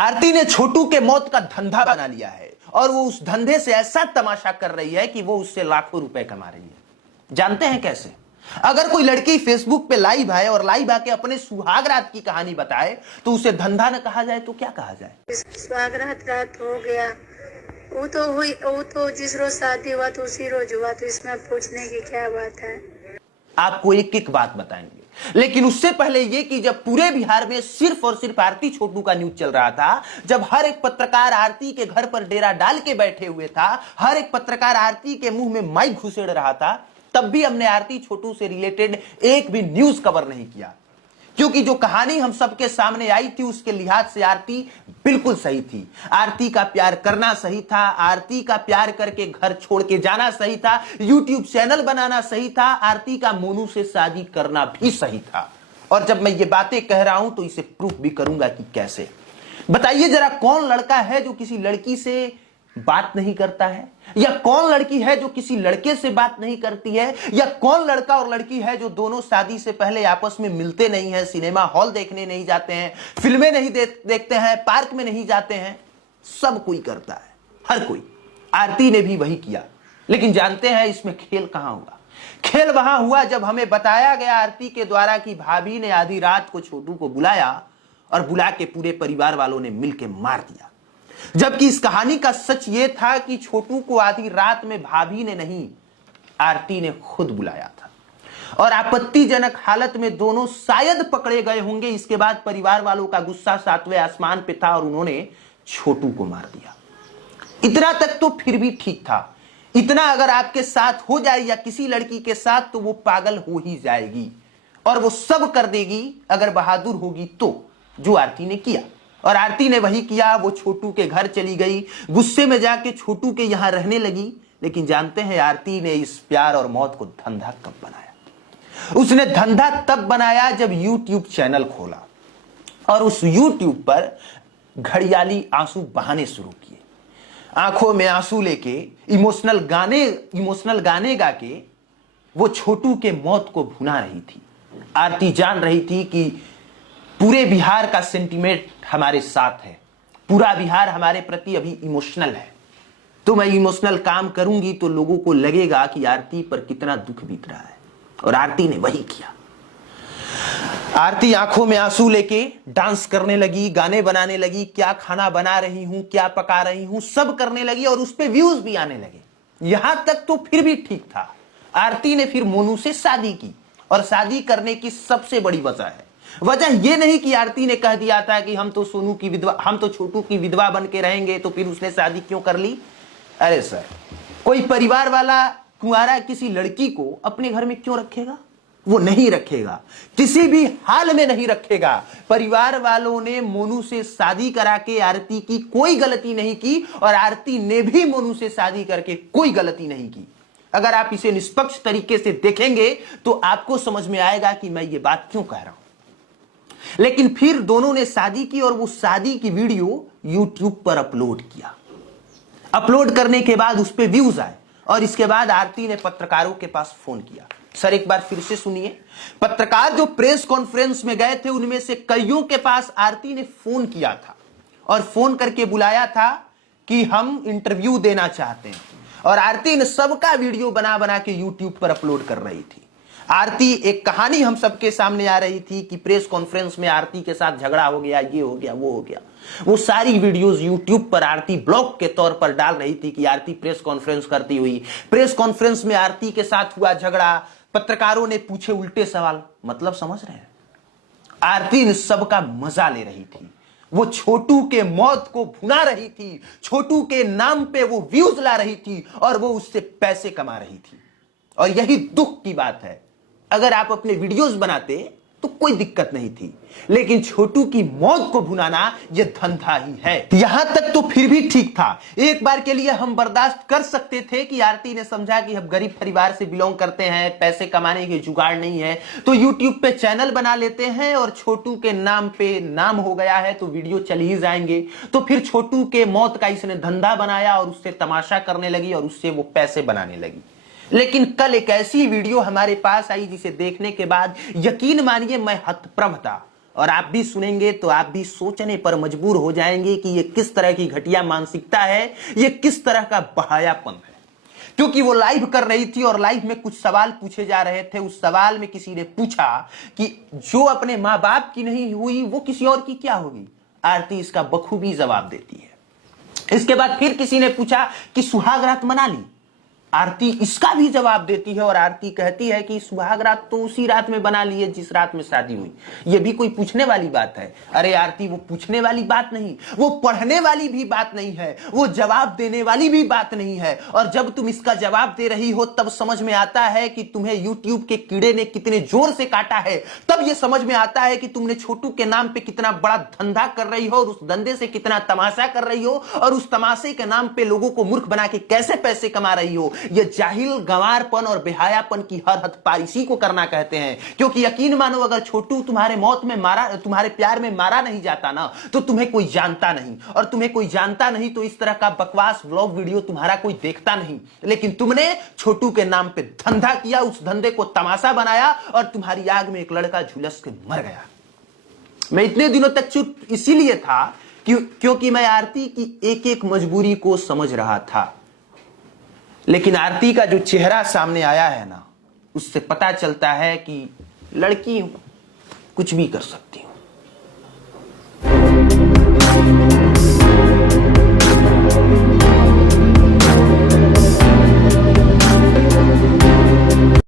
आरती ने छोटू के मौत का धंधा बना लिया है और वो उस धंधे से ऐसा तमाशा कर रही है कि वो उससे लाखों रुपए कमा रही है। जानते हैं कैसे? अगर कोई लड़की फेसबुक पे लाइव है और लाइव आके अपने सुहाग रात की कहानी बताए तो उसे धंधा न कहा जाए तो क्या कहा जाए? सुहाग रात हो गया, वो तो जिस रोज शादी हुआ तो उसी रोज हुआ, तो इसमें पूछने की क्या बात है? आपको एक एक बात बताएंगे, लेकिन उससे पहले ये कि जब पूरे बिहार में सिर्फ और सिर्फ आरती छोटू का न्यूज चल रहा था, जब हर एक पत्रकार आरती के घर पर डेरा डाल के बैठे हुए था, हर एक पत्रकार आरती के मुंह में माइक घुसेड़ रहा था, तब भी हमने आरती छोटू से रिलेटेड एक भी न्यूज कवर नहीं किया, क्योंकि जो कहानी हम सबके सामने आई थी उसके लिहाज से आरती बिल्कुल सही थी। आरती का प्यार करना सही था, आरती का प्यार करके घर छोड़ के जाना सही था, यूट्यूब चैनल बनाना सही था, आरती का मोनू से शादी करना भी सही था। और जब मैं ये बातें कह रहा हूं तो इसे प्रूफ भी करूंगा कि कैसे। बताइए जरा, कौन लड़का है जो किसी लड़की से बात नहीं करता है? या कौन लड़की है जो किसी लड़के से बात नहीं करती है? या कौन लड़का और लड़की है जो दोनों शादी से पहले आपस में मिलते नहीं है, सिनेमा हॉल देखने नहीं जाते हैं, फिल्में नहीं देखते हैं, पार्क में नहीं जाते हैं? सब कोई करता है, हर कोई। आरती ने भी वही किया। लेकिन जानते हैं इसमें खेल कहां हुआ? खेल वहां हुआ जब हमें बताया गया आरती के द्वारा कि भाभी ने आधी रात को छोटू को बुलाया और बुला के पूरे परिवार वालों ने मिलकर मार दिया। जबकि इस कहानी का सच यह था कि छोटू को आधी रात में भाभी ने नहीं, आरती ने खुद बुलाया था और आपत्तिजनक हालत में दोनों शायद पकड़े गए होंगे। इसके बाद परिवार वालों का गुस्सा सातवें आसमान पे था और उन्होंने छोटू को मार दिया। इतना तक तो फिर भी ठीक था। इतना अगर आपके साथ हो जाए या किसी लड़की के साथ तो वो पागल हो ही जाएगी और वो सब कर देगी अगर बहादुर होगी तो, जो आरती ने किया। और आरती ने वही किया। वो छोटू के घर चली गई, गुस्से में जाके छोटू के यहां रहने लगी। लेकिन जानते हैं आरती ने इस प्यार और मौत को धंधा कब बनाया? उसने धंधा तब बनाया जब यूट्यूब चैनल खोला और उस यूट्यूब पर घड़ियाली आंसू बहाने शुरू किए। आंखों में आंसू लेके इमोशनल गाने गा के वो छोटू के मौत को भुना रही थी। आरती जान रही थी कि पूरे बिहार का सेंटीमेंट हमारे साथ है, पूरा बिहार हमारे प्रति अभी इमोशनल है। तो मैं इमोशनल काम करूंगी तो लोगों को लगेगा कि आरती पर कितना दुख बीत रहा है, और आरती ने वही किया। आरती आंखों में आंसू लेके डांस करने लगी, गाने बनाने लगी, क्या खाना बना रही हूं, क्या पका रही हूं, सब करने लगी और उस पे व्यूज भी आने लगे। यहां तक तो फिर भी ठीक था। आरती ने फिर मोनू से शादी की और शादी करने की सबसे बड़ी वजह यह नहीं कि आरती ने कह दिया था कि हम तो छोटू की विधवा बन के रहेंगे, तो फिर उसने शादी क्यों कर ली? अरे सर, कोई परिवार वाला कुंवारा किसी लड़की को अपने घर में क्यों रखेगा? वो नहीं रखेगा, किसी भी हाल में नहीं रखेगा। परिवार वालों ने मोनू से शादी करा के आरती की कोई गलती नहीं की और आरती ने भी मोनू से शादी करके कोई गलती नहीं की। अगर आप इसे निष्पक्ष तरीके से देखेंगे तो आपको समझ में आएगा कि मैं ये बात क्यों कह रहा हूं। लेकिन फिर दोनों ने शादी की और वो शादी की वीडियो YouTube पर अपलोड किया। अपलोड करने के बाद उस पे व्यूज आए और इसके बाद आरती ने पत्रकारों के पास फोन किया। सर एक बार फिर से सुनिए। पत्रकार जो प्रेस कॉन्फ्रेंस में गए थे उनमें से कईयों के पास आरती ने फोन किया था और फोन करके बुलाया था कि हम इंटरव्यू देना चाहते हैं, और आरती ने सबका वीडियो बना बना के YouTube पर अपलोड कर रही थी। आरती एक कहानी हम सबके सामने आ रही थी कि प्रेस कॉन्फ्रेंस में आरती के साथ झगड़ा हो गया, ये हो गया, वो हो गया। वो सारी वीडियोस YouTube पर आरती ब्लॉग के तौर पर डाल रही थी कि आरती प्रेस कॉन्फ्रेंस करती हुई, प्रेस कॉन्फ्रेंस में आरती के साथ हुआ झगड़ा, पत्रकारों ने पूछे उल्टे सवाल। मतलब समझ रहे हैं? आरती ने सबका मजा ले रही थी। वो छोटू के मौत को भुना रही थी, छोटू के नाम पे वो व्यूज ला रही थी और वो उससे पैसे कमा रही थी। और यही दुख की बात है। अगर आप अपने वीडियोस बनाते तो कोई दिक्कत नहीं थी, लेकिन छोटू की मौत को भुनाना यह धंधा ही है। यहां तक तो फिर भी ठीक था। एक बार के लिए हम बर्दाश्त कर सकते थे कि आरती ने समझा कि हम गरीब परिवार से बिलोंग करते हैं, पैसे कमाने के जुगाड़ नहीं है, तो YouTube पे चैनल बना लेते हैं और छोटू के नाम पे नाम हो गया है तो वीडियो चल ही जाएंगे। तो फिर छोटू के मौत का इसने धंधा बनाया और उससे तमाशा करने लगी और उससे वो पैसे बनाने लगी। लेकिन कल एक ऐसी वीडियो हमारे पास आई जिसे देखने के बाद यकीन मानिए मैं हतप्रभ था। और आप भी सुनेंगे तो आप भी सोचने पर मजबूर हो जाएंगे कि ये किस तरह की घटिया मानसिकता है, ये किस तरह का बहायापन है। क्योंकि वो लाइव कर रही थी और लाइव में कुछ सवाल पूछे जा रहे थे। उस सवाल में किसी ने पूछा कि जो अपने मां बाप की नहीं हुई वो किसी और की क्या होगी। आरती इसका बखूबी जवाब देती है। इसके बाद फिर किसी ने पूछा कि सुहाग रात मना ली। आरती इसका भी जवाब देती है और आरती कहती है कि सुहाग रात तो उसी रात में बना ली है जिस रात में शादी हुई। ये भी कोई पूछने वाली बात है? अरे आरती, वो पूछने वाली बात नहीं, वो पढ़ने वाली भी बात नहीं है, वो जवाब देने वाली भी बात नहीं है। और जब तुम इसका जवाब दे रही हो तब समझ में आता है कि तुम्हें यूट्यूब के कीड़े ने कितने जोर से काटा है। तब यह समझ में आता है कि तुमने छोटू के नाम पे कितना बड़ा धंधा कर रही हो और उस धंधे से कितना तमाशा कर रही हो और उस तमाशे के नाम पे लोगों को मूर्ख बना के कैसे पैसे कमा रही हो। यह जाहिल, गंवारपन और बेहायापन की हर हद पार इसी को करना कहते हैं। क्योंकि यकीन मानो, अगर छोटू तुम्हारे तुम्हारे प्यार में मारा नहीं जाता ना, तो तुम्हें कोई जानता नहीं, और तुम्हें कोई जानता नहीं तो इस तरह का बकवास व्लॉग वीडियो तुम्हारा कोई देखता नहीं। लेकिन तुमने छोटू के नाम पे धंधा किया, उस धंधे को तमाशा बनाया और तुम्हारी आग में एक लड़का झुलस के मर गया। मैं इतने दिनों तक चुप इसीलिए था क्योंकि मैं आरती की एक एक मजबूरी को समझ रहा था। लेकिन आरती का जो चेहरा सामने आया है ना, उससे पता चलता है कि लड़की हूं, कुछ भी कर सकती हूं।